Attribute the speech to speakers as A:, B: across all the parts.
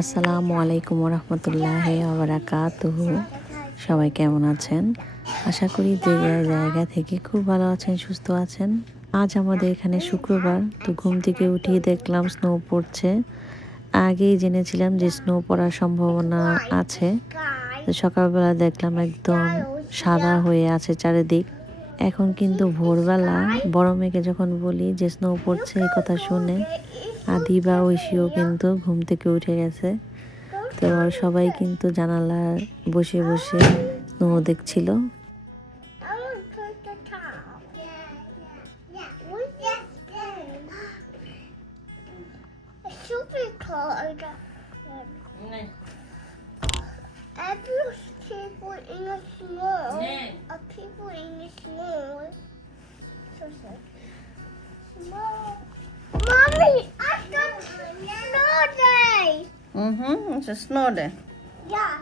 A: আসসালামু আলাইকুম রহমতুল্লাহ আবরাকাতুহু সবাই কেমন আছেন? আশা করি যে জায়গা থেকে খুব ভালো আছেন, সুস্থ আছেন। আজ আমাদের এখানে শুক্রবার, তো ঘুম থেকে উঠিয়ে দেখলাম স্নো পড়ছে। আগেই জেনেছিলাম যে স্নো পড়ার সম্ভাবনা আছে। সকালবেলা দেখলাম একদম সাদা হয়ে আছে চারিদিক। এখন কিন্তু ভোরবেলা বড় মেয়েকে যখন বলি যে স্নো পড়ছে, এই কথা শুনে আদি বা ঐশীও কিন্তু ঘুম থেকে উঠে গেছে তো সবাই কিন্তু জানালা বসে বসে স্নো দেখছিল.
B: Every people in the snow. A people in the snow. So sad. Snow. Mommy, I got snow day.
C: Mm-hmm. It's a snow day.
B: Yeah.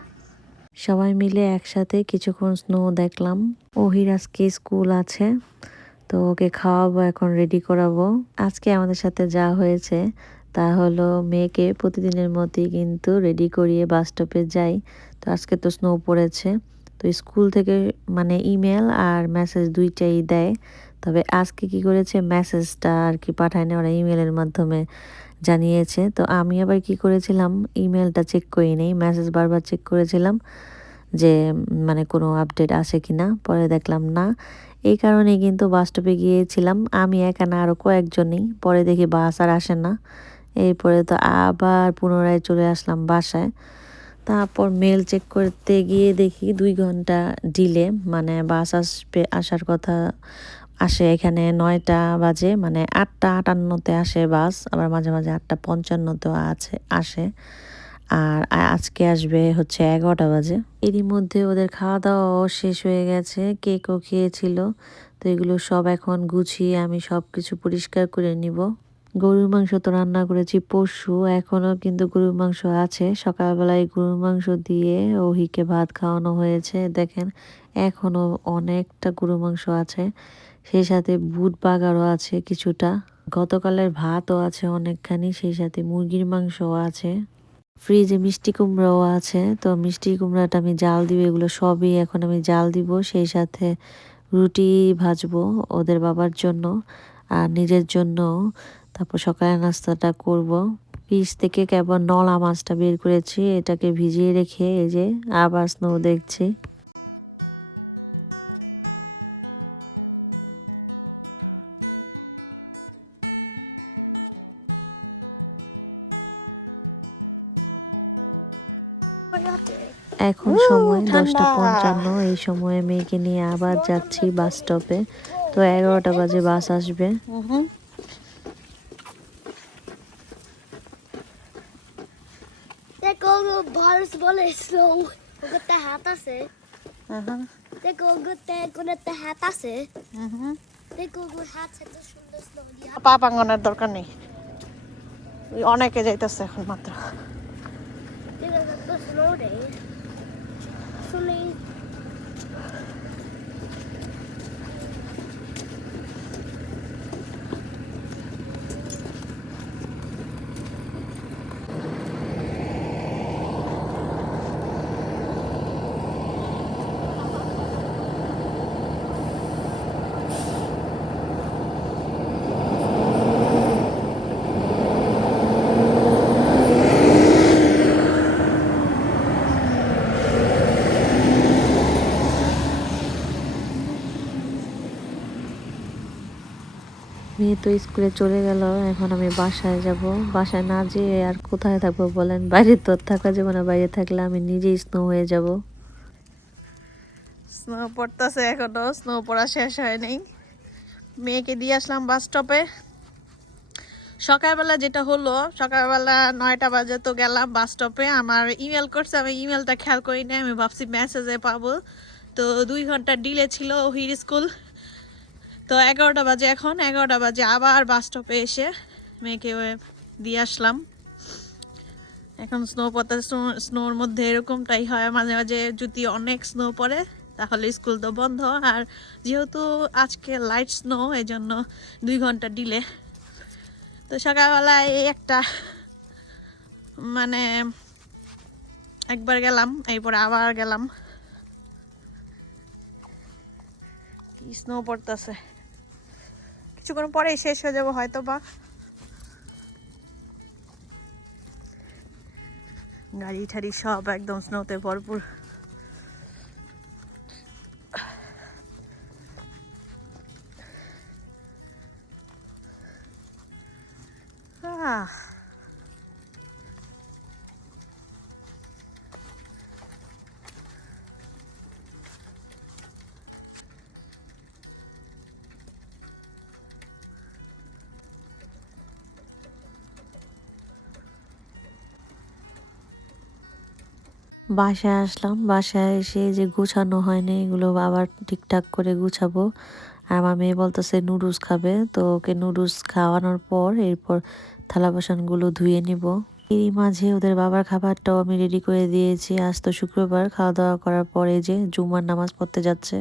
A: সবাই মিলে একসাথে কিছুক্ষণ স্নো দেখলাম ওহির আজকে স্কুল আছে তো ওকে খাওয়াবো এখন রেডি করাবো আজকে আমাদের সাথে যা হয়েছে তা হলো, মেয়েকে প্রতিদিনের মতোই কিন্তু রেডি করিয়ে বাস স্টপে যাই। তো আজকে তো স্নো পড়েছে। তো স্কুল থেকে মানে ইমেল আর মেসেজ দুইটাই দেয়। তবে আজকে কি করেছে মেসেজটা আর কি পাঠায় না ওরা ইমেলের মাধ্যমে জানিয়েছে। তো আমি আবার কি করেছিলাম ইমেলটা চেক করি নেই মেসেজ বারবার চেক করেছিলাম যে মানে কোনো আপডেট আসে কি না, পরে দেখলাম না। এই কারণে কিন্তু বাস স্টপে গিয়েছিলাম। আমি একা না আরও কয়েকজনই। পরে দেখি বাস আর আসে না। এরপরে তো আবার পুনরায় চলে আসলাম বাসায়। তারপর মেল চেক করতে গিয়ে দেখি দুই ঘণ্টা ডিলে মানে বাস আসবে, আসার কথা আসে এখানে নয়টা বাজে মানে আটটা আটান্নতে আসে বাস, আবার মাঝে মাঝে আটটা পঞ্চান্নতেও আছে, আসে। আর আজকে আসবে হচ্ছে এগারোটা বাজে। এরই মধ্যে ওদের খাওয়া দাওয়াও শেষ হয়ে গেছে, কেকও খেয়েছিল। তো এগুলো সব এখন গুছিয়ে আমি সব কিছু পরিষ্কার করে নিব। গরুর মাংস তো রান্না করেছি পরশু এখনও কিন্তু গরুর মাংস আছে। সকালবেলায় গরুর মাংস দিয়ে ওহিকে ভাত খাওয়ানো হয়েছে, দেখেন এখনও অনেকটা গরুর মাংস আছে। সেই সাথে বুট বাগারও আছে কিছুটা। গতকালের ভাতও আছে অনেকখানি, সেই সাথে মুরগির মাংসও আছে। ফ্রিজে মিষ্টি কুমড়াও আছে, তো মিষ্টি কুমড়াটা আমি জাল দিব, এগুলো সবই এখন আমি জাল দিব, সেই সাথে রুটি ভাজবো ওদের বাবার জন্য আর নিজের জন্য তারপর সকালে নাস্তাটা করব। ফ্রিজ থেকে কেবল নলা মাছটা বের করেছি এটাকে ভিজিয়ে রেখে এই যে আবার স্নো দেখছি। এখন সময় দশটা পঞ্চান্ন এই সময়ে মেয়েকে নিয়ে আবার যাচ্ছি বাস স্টপে তো এগারোটা বাজে বাস আসবে।
B: Slow. Och det här আছে
C: Uh-huh.
B: Går det går det här আছে
C: Mm-hmm.
B: Går går här till সুন্দর দিয়া
C: পা পাঙ্গনের দরকার নেই অনেকে যাইতেছে এখন মাত্র
B: Det går så slow
A: মেয়ে তো স্কুলে চলে গেল, এখন আমি বাসায় যাব। বাসায় না যেয়ে আর কোথায় থাকব বলেন? বাইরে তো থাকা যাবে না, বাইরে থাকলে আমি নিজেই স্নো হয়ে যাব।
C: স্নো পড়তেছে এখনও স্নো পড়া শেষ হয় নাই মেয়েকে দিয়ে আসলাম বাস স্টপে সকালবেলা যেটা হলো, সকালবেলা নয়টা বাজে তো গেলাম বাস স্টপে আমার ইমেল করছে, আমি ইমেলটা খেয়াল করি না আমি ভাবছি মেসেজে পাবো। তো দুই ঘণ্টা ডিলে ছিল ওহির স্কুল তো এগারোটা বাজে এখন, এগারোটা বাজে আবার বাস স্টপে এসে মেয়েকে দিয়ে আসলাম। এখন স্নো পড়তে স্নোর মধ্যে এরকমটাই হয়, মাঝে মাঝে যদি অনেক স্নো পড়ে, তাহলে স্কুল তো বন্ধ। আর যেহেতু আজকে লাইট স্নো এই জন্য দুই ঘণ্টা ডিলে তো সকালবেলায় একটা মানে একবার গেলাম, এরপর আবার গেলাম। স্নো পড়তেছে? কিছুক্ষণ পরে শেষ হয়ে যাব হয়তো বা গাড়ি ঠাড়ি সব একদম স্নোতে ভরপুর। আহ।
A: বাসায় আসলাম। বাসায় এসে যে গুছানো হয়নি, এগুলো আবার ঠিকঠাক করে গুছাবো। আর আমার মেয়ে বলতেছে, নুডলস খাবে। তো ওকে নুডলস খাওয়ানোর পর এরপর থালা বাসনগুলো ধুয়ে নিব। এরই মাঝে ওদের বাবার খাবারটাও আমি রেডি করে দিয়েছি। আজ তো শুক্রবার খাওয়া দাওয়া করার পরে যে জুমার নামাজ পড়তে যাচ্ছে।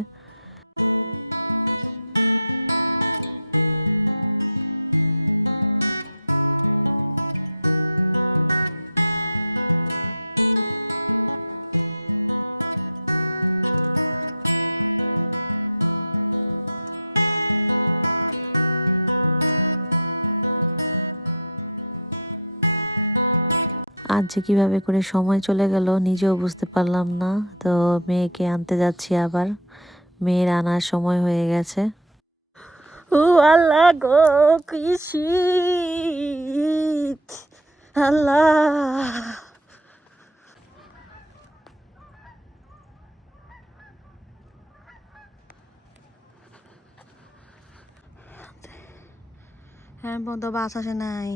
A: আজ যে কীভাবে করে সময় চলে গেল নিজেও বুঝতে পারলাম না। তো মেয়েকে আনতে যাচ্ছি আবার। মেয়ের আনার সময় হয়ে গেছে।
C: আল্লাহ। হ্যাঁ বন্ধু, বাস আসে নাই।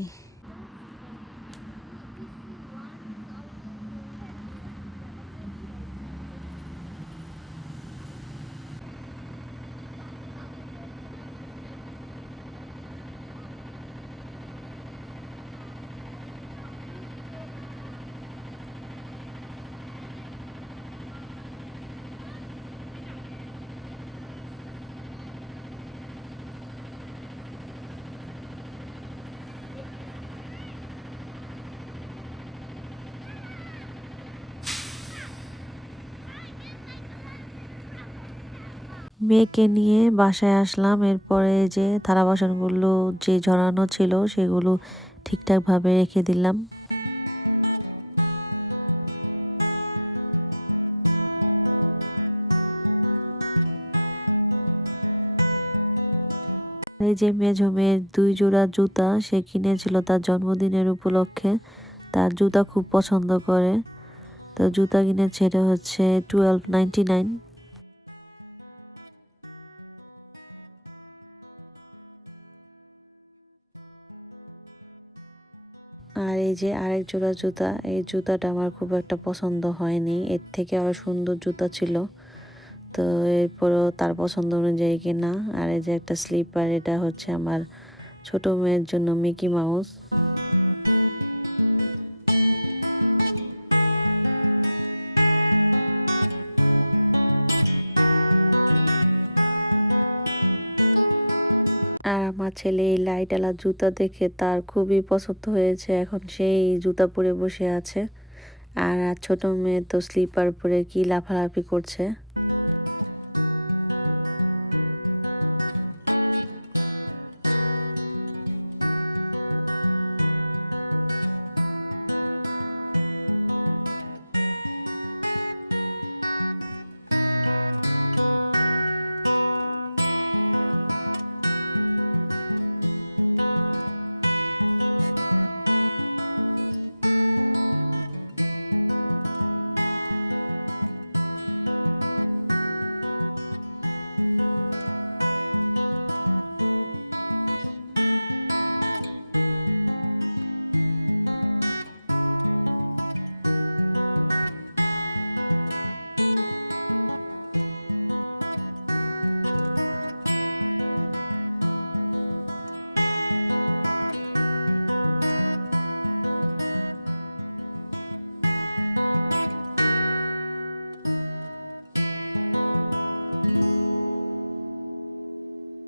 A: মেয়েকে নিয়ে বাসায় আসলাম। এরপরে যে থালা বাসনগুলো যে ঝরানো ছিল সেগুলো ঠিকঠাকভাবে রেখে দিলাম। এই যে মেঝো মেয়ের দুই জোড়া জুতা সে কিনেছিল তার জন্মদিনের উপলক্ষে। তার জুতা খুব পছন্দ করে। তো জুতা কিনেছে, এটা হচ্ছে টুয়েলভ নাইনটি নাইন আর এই যে আরেক জোড়া জুতা, এই জুতাটা আমার খুব একটা পছন্দ হয়নি। এর থেকে আরও সুন্দর জুতা ছিল। তো এরপরও তার পছন্দ অনুযায়ী কিনা। আর এই যে একটা স্লিপার, এটা হচ্ছে আমার ছোট মেয়ের জন্য মিকি মাউস। আর আমার ছেলে এই লাইট লাইটওয়ালা জুতা দেখে তার খুবই পছন্দ হয়েছে। এখন সেই জুতা পরে বসে আছে। আর ছোট মেয়ে তো স্লিপার পরে কি লাফালাফি করছে।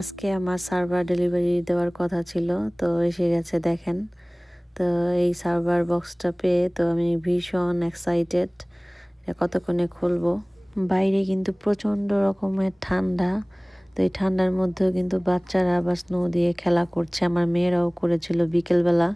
A: আজকে আমার সার্ভার ডেলিভারি দেওয়ার কথা ছিল, তো এসে গেছে দেখেন। তো এই সার্ভার বক্সটা পেয়ে তো আমি ভীষণ এক্সাইটেড কতক্ষণে খুলবো? বাইরে কিন্তু প্রচণ্ড রকমের ঠান্ডা, তো এই ঠান্ডার মধ্যেও কিন্তু বাচ্চারা আবার স্নো দিয়ে খেলা করছে। আমার মেয়েরাও করেছিল বিকেলবেলা।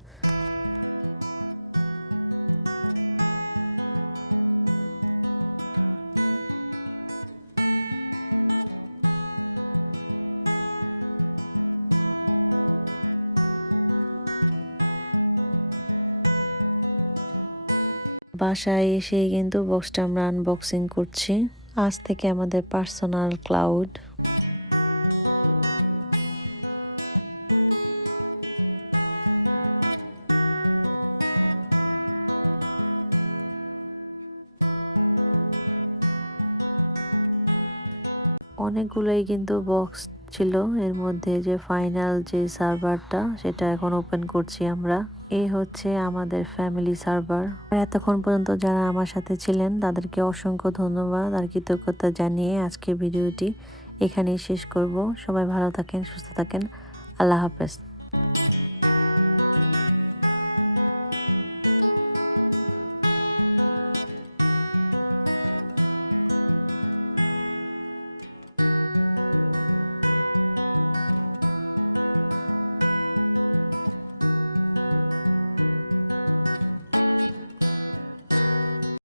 A: বাসায় এসে কিন্তু বক্সটা আমরা আনবক্সিং করছি। আজ থেকে আমাদের পার্সোনাল ক্লাউড অনেকগুলোই কিন্তু বক্স ছিল। এর মধ্যে যে ফাইনাল যে সার্ভারটা সেটা এখন ওপেন করছি আমরা। এই হচ্ছে আমাদের ফ্যামিলি সার্ভার আর এতক্ষণ পর্যন্ত যারা আমার সাথে ছিলেন, তাদেরকে অসংখ্য ধন্যবাদ আর কৃতজ্ঞতা জানিয়ে আজকের ভিডিওটি এখানেই শেষ করব। সবাই ভালো থাকেন, সুস্থ থাকেন। আল্লাহ হাফেজ।